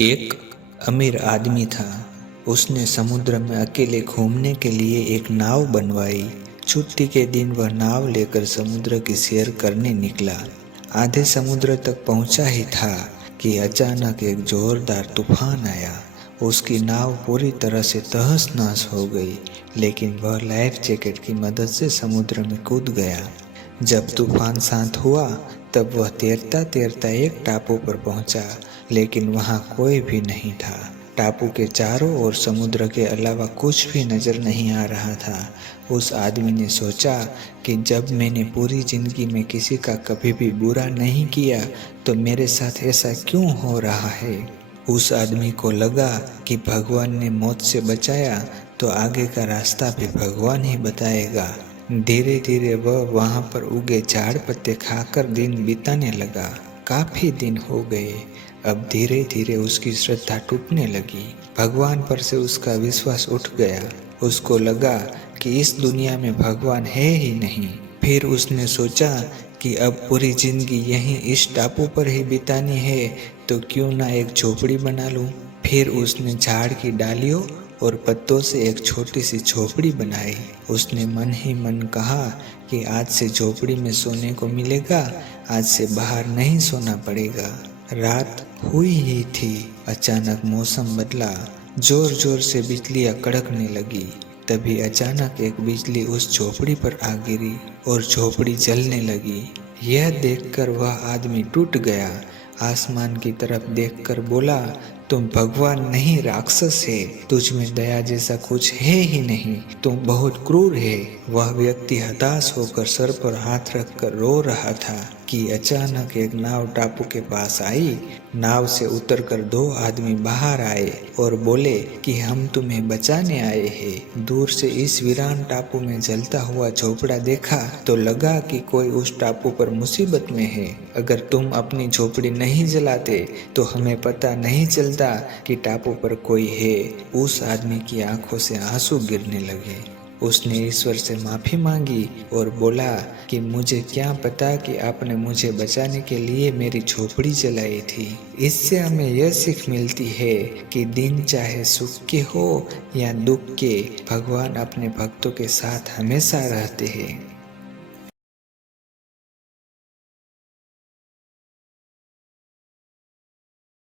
एक अमीर आदमी था। उसने समुद्र में अकेले घूमने के लिए एक नाव बनवाई। छुट्टी के दिन वह नाव लेकर समुद्र की सैर करने निकला। आधे समुद्र तक पहुंचा ही था कि अचानक एक जोरदार तूफान आया। उसकी नाव पूरी तरह से तहस नहस हो गई, लेकिन वह लाइफ जैकेट की मदद से समुद्र में कूद गया। जब तूफान शांत हुआ तब वह तैरता तैरता एक टापू पर पहुंचा, लेकिन वहां कोई भी नहीं था। टापू के चारों ओर समुद्र के अलावा कुछ भी नजर नहीं आ रहा था। उस आदमी ने सोचा कि जब मैंने पूरी जिंदगी में किसी का कभी भी बुरा नहीं किया तो मेरे साथ ऐसा क्यों हो रहा है। उस आदमी को लगा कि भगवान ने मौत से बचाया तो आगे का रास्ता भी भगवान ही बताएगा। धीरे धीरे वह वहां पर उगे झाड़ पत्ते खाकर दिन बिताने लगा। काफी दिन हो गए। अब धीरे धीरे उसकी श्रद्धा टूटने लगी। भगवान पर से उसका विश्वास उठ गया। उसको लगा कि इस दुनिया में भगवान है ही नहीं। फिर उसने सोचा कि अब पूरी जिंदगी यहीं इस टापू पर ही बितानी है तो क्यों ना एक झोपड़ी बना लूं। फिर उसने झाड़ की डालियों और पत्तों से एक छोटी सी झोपड़ी बनाई। उसने मन ही मन कहा कि आज से झोपड़ी में सोने को मिलेगा, आज से बाहर नहीं सोना पड़ेगा। रात हुई ही थी। अचानक मौसम बदला। जोर जोर से बिजलियां कड़कने लगी। तभी अचानक एक बिजली उस झोपड़ी पर आ गिरी और झोपड़ी जलने लगी। यह देखकर वह आदमी टूट गया। आसमान की तरफ देखकर बोला, तुम भगवान नहीं राक्षस है। तुझ में दया जैसा कुछ है ही नहीं। तुम बहुत क्रूर है। वह व्यक्ति हताश होकर सर पर हाथ रखकर रो रहा था कि अचानक एक नाव टापू के पास आई। नाव से उतरकर दो आदमी बाहर आए और बोले कि हम तुम्हें बचाने आए हैं। दूर से इस वीरान टापू में जलता हुआ झोपड़ा देखा तो लगा कि कोई उस टापू पर मुसीबत में है। अगर तुम अपनी झोपड़ी नहीं जलाते तो हमें पता नहीं चलता कि टापू पर कोई है। उस आदमी की आंखों से आंसू गिरने लगे। उसने ईश्वर से माफी मांगी और बोला कि मुझे क्या पता कि आपने मुझे बचाने के लिए मेरी झोपड़ी जलाई थी। इससे हमें यह सीख मिलती है कि दिन चाहे सुख के हो या दुख के, भगवान अपने भक्तों के साथ हमेशा रहते हैं।